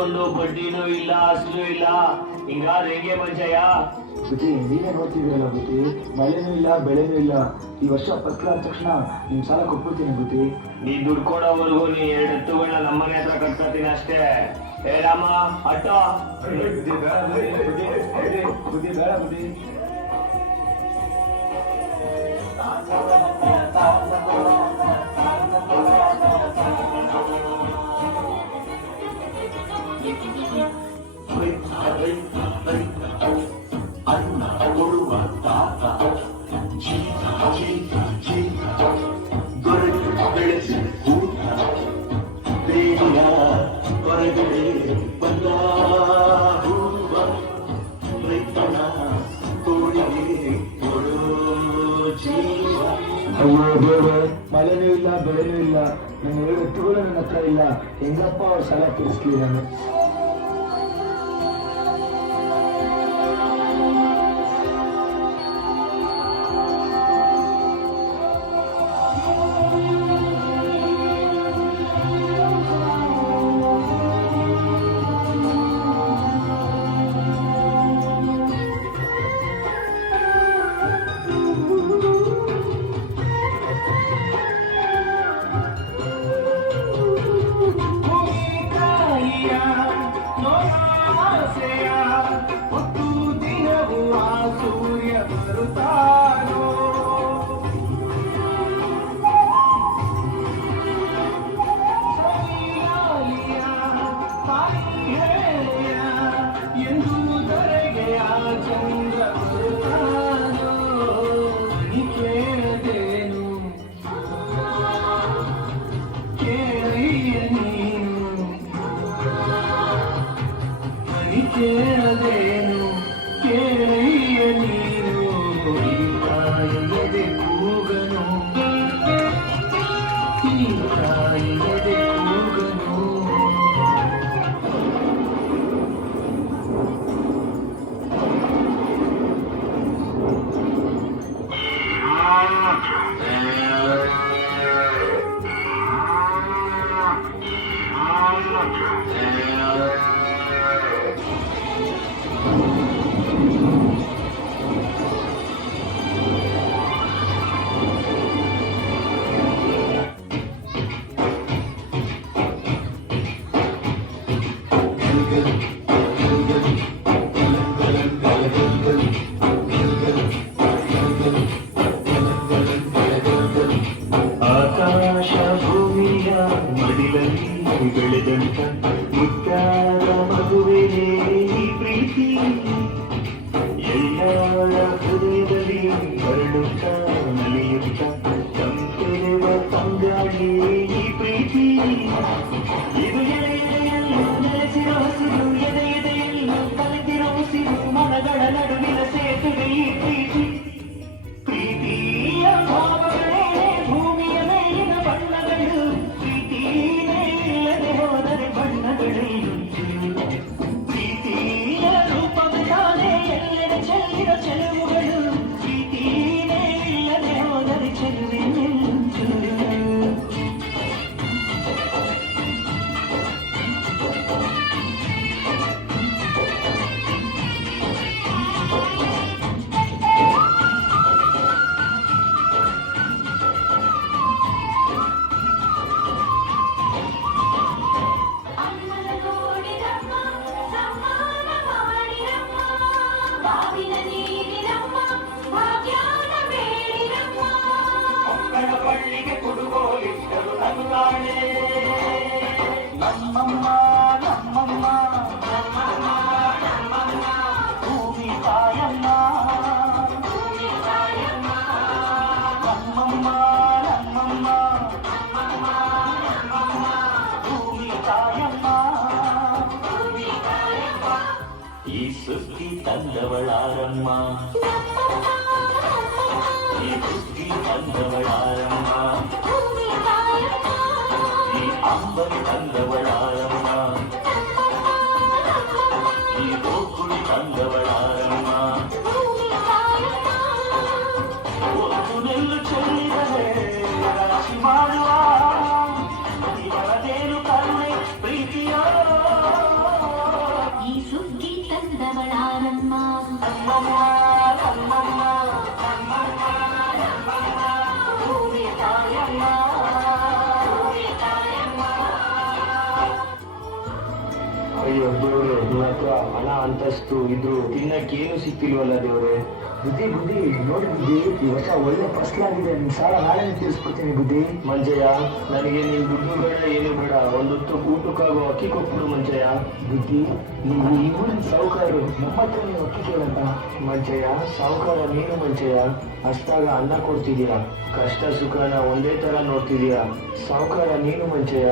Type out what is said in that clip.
ಇಟ್ಕೊಂಡು ಬಡ್ಡಿನೂ ಇಲ್ಲ ಅಸಲು ಇಲ್ಲ, ಹಿಂಗಾದ್ರೆ ಹೆಂಗೆ ಮಂಚಯ್ಯ? ಬುದ್ಧಿ ನೀವೇ ನೋಡ್ತಿದ್ದೀರಲ್ಲ ಬುದ್ಧಿ, ಮಳೆನೂ ಇಲ್ಲ ಬೆಳೆನೂ ಇಲ್ಲ. ಈ ವರ್ಷ ಫಸ್ಟ್ ಆದ ತಕ್ಷಣ ನಿಮ್ ಸಾಲ ಕೊಟ್ಬಿಡ್ತೀನಿ ಬುದ್ಧಿ. ನೀ ದುಡ್ಡು ಕೊಡೋವರೆಗೂ ನೀ 2 ಎತ್ತುಗಳನ್ನ ನಮ್ಮನೆ ಹತ್ರ ಕಟ್ಕೊತೀನಿ ಅಷ್ಟೇ. ಏ ರಾಮ ಅಟ್ಟೋ. ಬುದ್ಧಿ ಬೇಡ ಬುದ್ಧಿ. ಅನ್ನ ಕೊಡುವ ತಾತ ಜೀತ ಜೀತ ಜೀತ ದೊರೆತು ಬೆಳೆಸಿ ಊಟ ಬೇಡಿಯ ಹೊರಗಡೆ ಬಂದ ಹೂವ ರೈತನ ತೋಳಿಗೆ ಕೊಡೋ ಜೀವ. ಅಯ್ಯೋ ದೇವ್ರೆ, ಮಳೆನೂ ಇಲ್ಲ ಬೆಳೆನೂ ಇಲ್ಲ, ನನ್ನ 2 ಎತ್ತುಗಳು ನನ್ನ ಹತ್ರ ಇಲ್ಲ. ಹೆಂಗಪ್ಪ ಅವ್ರ ಸಾಲ ತೀರಿಸ್ಲಿ ನಾನು? ಕೇಳದೇನು ಕೇಳೆಯ ನೀನು ಈ ತಾಯಿಯದೆ ಕೂಗನು, ಈ ತಾಯಿಯದೆ ಕೂಗನು. ಆಕಾಶ ಭೂಮಿಯ ಮಡಿಲಲ್ಲಿ ಬೆಳೆದಂತ ಮುತ್ತಾದ ಮಗುವೆಯೇ ಈ ಪ್ರೀತಿ, ಎಲ್ಲರ ಹೃದಯದಲ್ಲಿ ಹರಡುತ್ತ ನಲಿಯುತ್ತ ತಂಪೆರೆವ ತಂಗಾಳಿ ಈ ಪ್ರೀತಿ. ಇದು ಎದೆಯೆದೆಯಲ್ಲೂ ನೆಲೆಸಿರೋ ಹಸಿರು, ಎದೆ ಎದೆಯಲ್ಲೂ ಕಲೆತಿರೋ ಉಸಿರು, ಮನಗಳ ನಡುವಿನ ಸೇತುವೆ ಈ ಪ್ರೀತಿ. ಪ್ರೀತಿಯ ಭಾವಗಳೇ ಭೂಮಿಯ ಮೇಲಿನ ಬಣ್ಣಗಳು, ಪ್ರೀತಿನೇ ಇಲ್ಲದೆ ಹೋದರೆ ಬಣ್ಣಗಳೇನು? ಪ್ರೀತಿಯ ರೂಪವೇ ತಾನೇ ಎಲ್ಲೆಡೆ ಚೆಲ್ಲಿದ ಚೆಲುವುಗಳು, ಪ್ರೀತಿನೇ ಇಲ್ಲದೆ ಹೋದರೆ ಚೆಲುವೆ ನಿಲ್ಲುವುದು. ಪಳ್ಳಿಗೆ ಕೊಡುಗೋಲಿಟ್ಟರು ನಗುತ್ತಾಳೆ ನಮ್ಮಮ್ಮ ನಮ್ಮಮ್ಮ ನಮ್ಮಮ್ಮ ನಮ್ಮಮ್ಮ ಭೂಮಿ ತಾಯಮ್ಮ ನಮ್ಮಮ್ಮ ನಮ್ಮಮ್ಮ ನಮ್ಮಮ್ಮ ನಮ್ಮಮ್ಮ ಭೂಮಿ ತಾಯಮ್ಮ. ಈ ಸುದ್ದಿ ತಂದವಳಾರಮ್ಮ, ಈ ಸುದ್ದಿ ತಂದವಳಾರಮ್ಮ, ಈ ಅಂಬರಿ ತಂದವಳಾರಮ್ಮ, ಈ ಗೋಕುಳಿ ತಂದವಳಾರಮ್ಮ. ಒಂದು ನೆಲ್ಲು ಚೆಲ್ಲಿದರೆ ರಾಶಿ ಮಾಡುವ ಇವರದೇನು ಕರುಣೆ ಪ್ರೀತಿಯೋ. ನನ್ನ ಹತ್ರ ಹಣ ಅಂತಸ್ತು ಇದ್ರು ತಿನ್ನಕ್ಕೇನು ಸಿಕ್ತಿಲ್ವಲ್ಲ ದೇವ್ರೆ. ಬುದ್ಧಿ ನೋಡಿ ಬುದ್ಧಿ, ಈ ವರ್ಷ ಒಳ್ಳೆ ಫಸ್ಲಾಗಿದೆ. ನಿನ್ ಸಾಲ ನಾಳೆ ತೀರಿಸ್ಕೊಡ್ತೀನಿ ಬುದ್ಧಿ. ಮಂಜಯ್ಯ, ನನಗೆ ನೀನ್ ದುಡ್ಡು ಬೇಡ ಏನು ಬೇಡ, ಒಂದೊತ್ತು ಊಟಕ್ಕಾಗೋ ಅಕ್ಕಿ ಕೊಟ್ಬಿಡು ಮಂಜಯ್ಯ. ಬುದ್ಧಿ, ನೀವು ಈ ಊರಿನ ಸಾಹುಕಾರರು, ನಮ್ಮ ಹತ್ರ ನೀವು ಅಕ್ಕಿ ಕೇಳಪ್ಪ. ಮಂಜಯ್ಯ, ಸಾವುಕಾರ ನೀನು ಮಂಜಯ್ಯ. ಅಷ್ಟಾಗ ಅನ್ನ ಕೊಡ್ತಿದ್ಯಾ, ಕಷ್ಟ ಸುಖನ ಒಂದೇ ತರ ನೋಡ್ತಿದ್ಯಾ. ಸಾವುಕಾರ ನೀನು ಮಂಜಯ್ಯ.